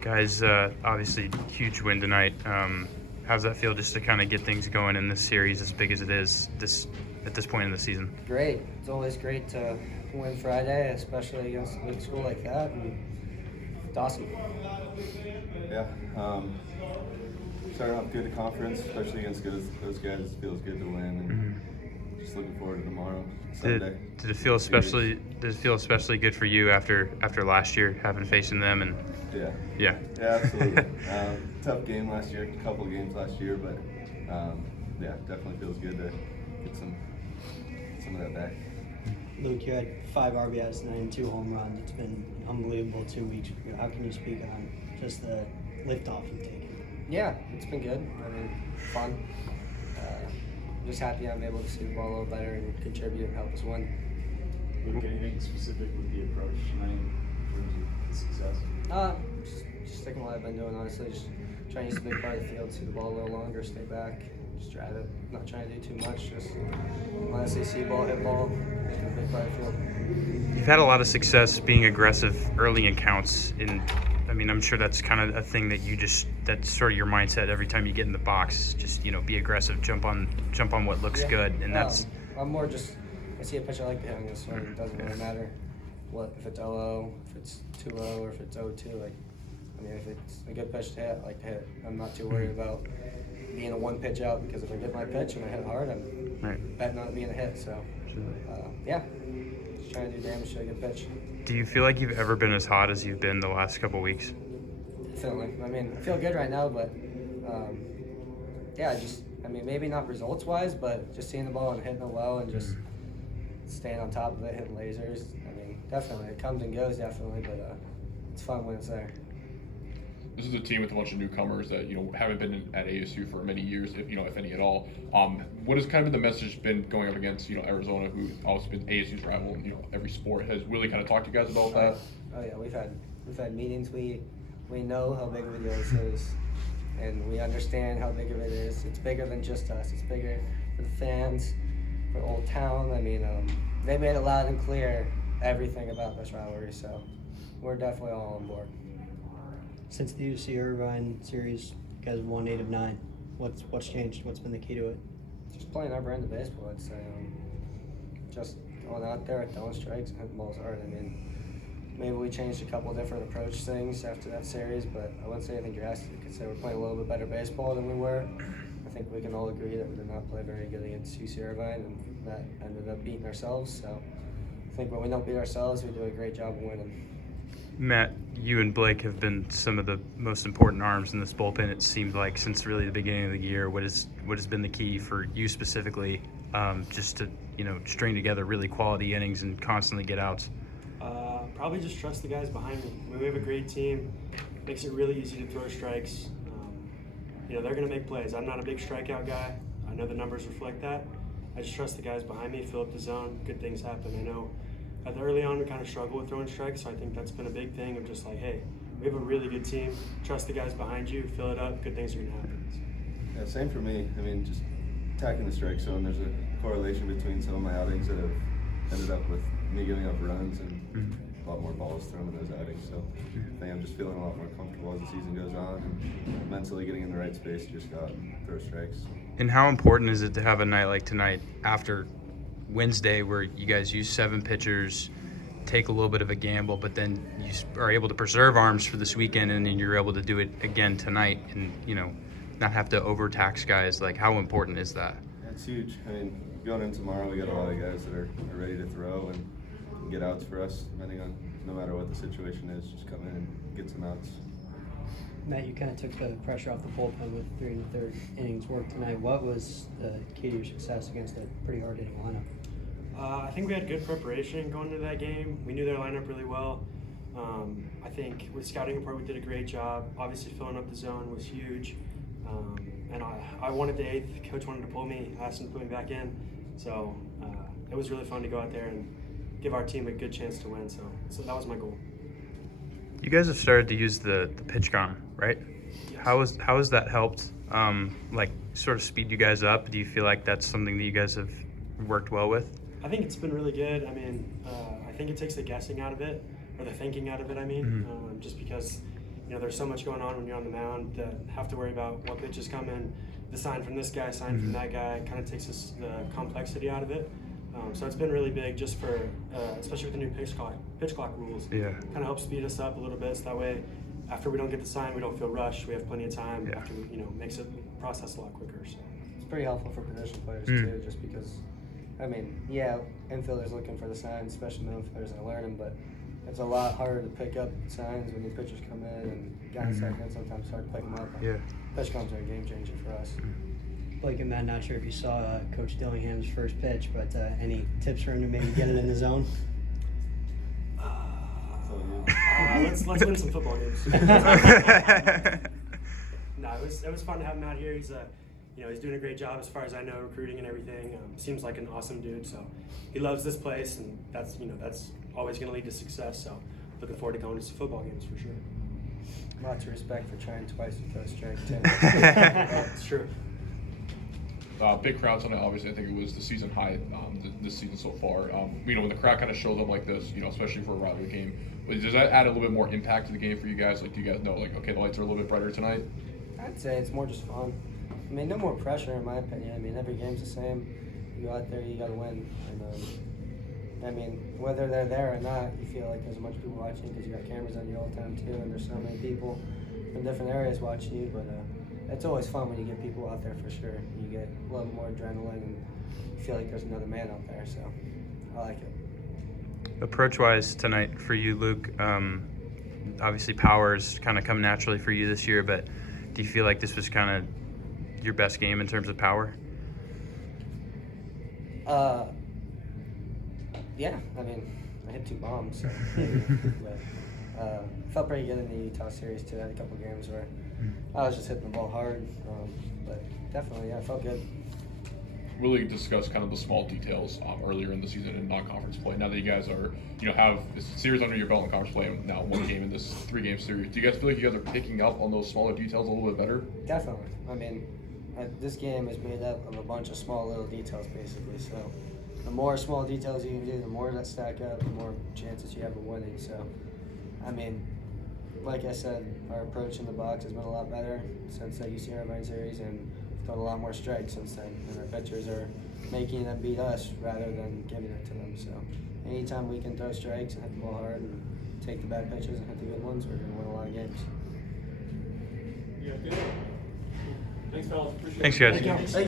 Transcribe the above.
Guys, obviously huge win tonight. How's that feel just to kind of get things going in this series as big as it is at this point in the season? Great. It's always great to win Friday, especially against a big school like that. And it's awesome. Yeah. Starting off good at conference, especially against those guys. It feels good to win. And just looking forward to tomorrow, Sunday. Did it feel especially good for you after last year, having facing them and? Yeah, absolutely. Tough game last year, a couple of games last year, but yeah, definitely feels good to get some of that back. Luke, you had 5 RBIs tonight and 2 home runs. It's been an unbelievable 2 weeks for you. How can you speak on just the liftoff you've taken? Yeah, it's been good. I mean, fun. I'm just happy I'm able to see the ball a little better and contribute and help us win. Luke, anything specific with the approach tonight in terms of the success? Just sticking what I've been doing, honestly. Just trying to use the big part of the field, see the ball a little longer, stay back, just drive it. Not trying to do too much, just honestly see ball, hit ball, just the big part of the field. You've had a lot of success being aggressive early in counts. I mean, I'm sure that's kind of a thing that's sort of your mindset every time you get in the box. Just, be aggressive, jump on what looks good, and that's. I'm more just, I see a pitch I like to hit on this one. It doesn't really matter if it's LO, if it's 2-0, or if it's 0-2. If it's a good pitch to hit, I like to hit. I'm not too worried about being a one pitch out, because if I get my pitch and I hit hard, I'm betting on it being a hit. So, yeah, just trying to do damage to a good pitch. Do you feel like you've ever been as hot as you've been the last couple weeks? Definitely. I feel good right now, but yeah, maybe not results-wise, but just seeing the ball and hitting it well and just staying on top of it, hitting lasers. Definitely. It comes and goes, definitely, but it's fun when it's there. This is a team with a bunch of newcomers that haven't been at ASU for many years, if any at all. What has kind of been the message been going up against Arizona, who's also been ASU's rival in every sport? Has Willie kind of talked to you guys about that? Oh yeah, we've had meetings. We know how big of a deal this is, and we understand how big of it is. It's bigger than just us. It's bigger for the fans, for Old Town. They made it loud and clear everything about this rivalry, so we're definitely all on board. Since the UC Irvine series, you guys won 8 of 9. What's changed? What's been the key to it? Just playing our brand of baseball, I'd say. Just going out there, throwing strikes, and hitting balls hard. Maybe we changed a couple different approach things after that series, but I wouldn't say anything drastic. I could say we're playing a little bit better baseball than we were. I think we can all agree that we did not play very good against UC Irvine, and that ended up beating ourselves. So I think when we don't beat ourselves, we do a great job of winning. Matt, you and Blake have been some of the most important arms in this bullpen, it seemed like, since really the beginning of the year. What has been the key for you specifically, just to string together really quality innings and constantly get outs? Probably just trust the guys behind me. We have a great team. Makes it really easy to throw strikes. They're going to make plays. I'm not a big strikeout guy. I know the numbers reflect that. I just trust the guys behind me, fill up the zone, good things happen. I know early on we kind of struggled with throwing strikes, so I think that's been a big thing of just like, hey, we have a really good team. Trust the guys behind you, fill it up, good things are going to happen. Yeah, same for me. Just attacking the strike zone, there's a correlation between some of my outings that have ended up with me giving up runs and a lot more balls thrown in those outings. So I think I'm just feeling a lot more comfortable as the season goes on and mentally getting in the right space to just go out and throw strikes. And how important is it to have a night like tonight after Wednesday, where you guys use 7 pitchers, take a little bit of a gamble, but then you are able to preserve arms for this weekend, and then you're able to do it again tonight, and not have to overtax guys? Like, how important is that? It's huge. Going in tomorrow, we got a lot of guys that are ready to throw and get outs for us, depending on no matter what the situation is. Just come in and get some outs. Matt, you kind of took the pressure off the bullpen with 3 1/3 innings work tonight. What was the key to your success against a pretty hard-hitting lineup? I think we had good preparation going into that game. We knew their lineup really well. I think with scouting report, we did a great job. Obviously, filling up the zone was huge. And I wanted the 8th. Coach wanted to pull me, asked him to put me back in. So it was really fun to go out there and give our team a good chance to win. So that was my goal. You guys have started to use the pitch gun, right? Yes. How has that helped, sort of speed you guys up? Do you feel like that's something that you guys have worked well with? I think it's been really good. I think it takes the guessing out of it, or the thinking out of it, just because You know, there's so much going on when you're on the mound that have to worry about what pitch is coming, the sign from this guy, sign from that guy. Kind of takes the complexity out of it. So it's been really big just for, especially with the new pitch clock rules. Yeah. Kind of helps speed us up a little bit, so that way, after we don't get the sign, we don't feel rushed. We have plenty of time. Yeah. After we, makes it process a lot quicker. So. It's pretty helpful for position players too, just because, I mean, yeah, infielders looking for the signs, especially middle infielders that learn them, but it's a lot harder to pick up signs when new pitchers come in, and guys second, sometimes it's hard to pick them up. Yeah. Pitch comps are a game changer for us. Blake and Matt, not sure if you saw Coach Dillingham's first pitch, but any tips for him to maybe get it in the zone? Let's win some football games. No, it was fun to have Matt here. He's he's doing a great job as far as I know, recruiting and everything. Seems like an awesome dude. So he loves this place, and that's always going to lead to success. So looking forward to going to some football games for sure. Lots of respect for trying twice with those strike too. It's true. Big crowd tonight. Obviously, I think it was the season high this season so far. When the crowd kind of shows up like this, especially for a rivalry game, does that add a little bit more impact to the game for you guys? Like, do you guys know, like, okay, the lights are a little bit brighter tonight? I'd say it's more just fun. I mean, no more pressure in my opinion. I mean, every game's the same. You go out there, you gotta win. And I mean, whether they're there or not, you feel like there's a bunch of people watching because you got cameras on you all the time too, and there's so many people from different areas watching you. But it's always fun when you get people out there for sure. You get a little more adrenaline and you feel like there's another man out there. So I like it. Approach-wise tonight for you, Luke, obviously power's kind of come naturally for you this year, but do you feel like this was kind of your best game in terms of power? Yeah, I mean, I hit 2 bombs, so but felt pretty good in the Utah series too. I had a couple games where I was just hitting the ball hard, but definitely, yeah, I felt good. Really discuss kind of the small details earlier in the season in non-conference play. Now that you guys are, have this series under your belt in conference play, and now 1 game in this 3-game series, do you guys feel like you guys are picking up on those smaller details a little bit better? Definitely. I mean, this game is made up of a bunch of small little details, basically. So the more small details you can do, the more that stack up, the more chances you have of winning. So, I mean, like I said, our approach in the box has been a lot better since the UC Irvine series, and we've thrown a lot more strikes since then. And our pitchers are making them beat us rather than giving it to them. So, anytime we can throw strikes and hit the ball hard and take the bad pitches and hit the good ones, we're going to win a lot of games. Yeah, good. Thanks, fellas. Appreciate it. Thanks, guys. Thank you.